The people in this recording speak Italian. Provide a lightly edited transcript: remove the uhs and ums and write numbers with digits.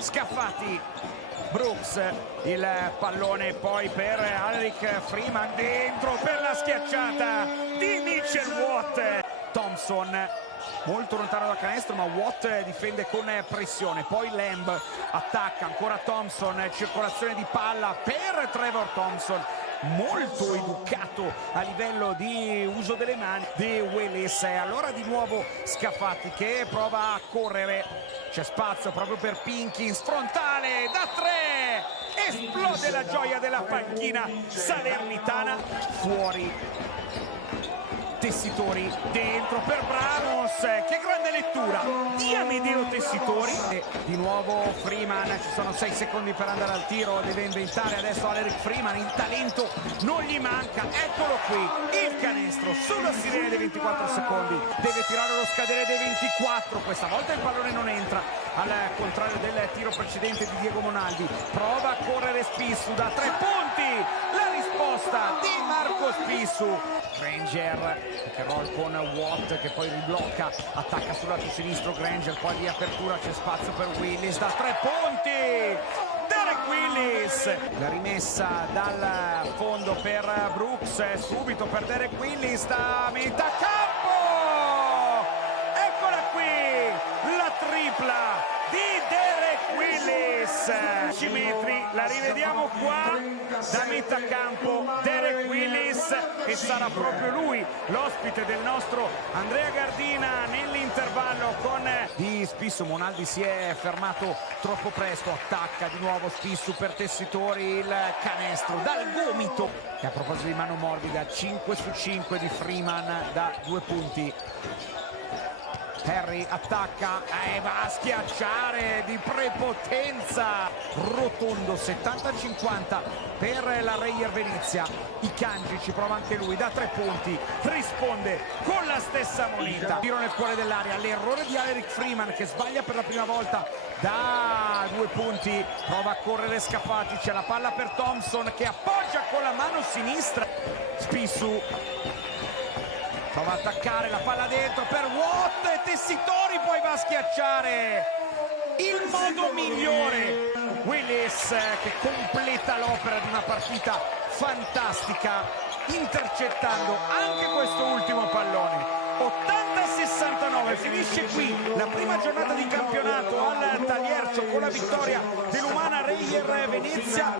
Scaffati, Brooks, il pallone poi per Alaric Freeman, dentro per la schiacciata di Mitchell Watt. Thompson molto lontano dal canestro, ma Watt difende con pressione. Poi Lamb attacca, ancora Thompson, circolazione di palla per Trevor Thompson, molto educato a livello di uso delle mani di Willis. Allora di nuovo Scaffati che prova a correre, c'è spazio proprio per Pinkins, frontale da tre, esplode la gioia della panchina salernitana, fuori. Tessitori dentro per Bramos, che grande lettura di Amedeo Tessitori. E di nuovo Freeman, ci sono 6 secondi per andare al tiro, deve inventare adesso Alaric Freeman, il talento non gli manca, eccolo qui, il canestro sulla sirena dei 24 secondi, deve tirare lo scadere dei 24, questa volta il pallone non entra, al contrario del tiro precedente di Diego Monaldi. Prova a correre Spissu da 3 punti, la risposta di Marco Spissu. Granger che roll con Watt che poi riblocca, attacca sul lato sinistro Granger, poi di apertura c'è spazio per Willis da 3 punti, Derek Willis, la rimessa dal fondo per Brooks, subito per Derek Willis da metà campo, eccola qui la tripla di Derek Willis, 10 metri, la rivediamo qua da metà campo, Derek Willis, e sarà proprio lui l'ospite del nostro Andrea Gardina nell'intervallo con di Spissu. Monaldi si è fermato troppo presto, attacca di nuovo Spissu per Tessitori, il canestro dal gomito. E a proposito di mano morbida, 5 su 5 di Freeman da 2 punti. Harry attacca e va a schiacciare di prepotenza, rotondo 70-50 per la Reyer Venezia. Icangi ci prova anche lui da 3 punti, risponde con la stessa moneta, tiro nel cuore dell'area, l'errore di Alaric Freeman che sbaglia per la prima volta da 2 punti, prova a correre Scaffati, c'è la palla per Thompson che appoggia con la mano sinistra, Spissu prova a attaccare, la palla dentro per Watt e Tessitori poi va a schiacciare il modo migliore. Willis che completa l'opera di una partita fantastica, intercettando anche questo ultimo pallone. 80-69, finisce qui la prima giornata di campionato al Taliercio con la vittoria dell'Umana Reyer Venezia.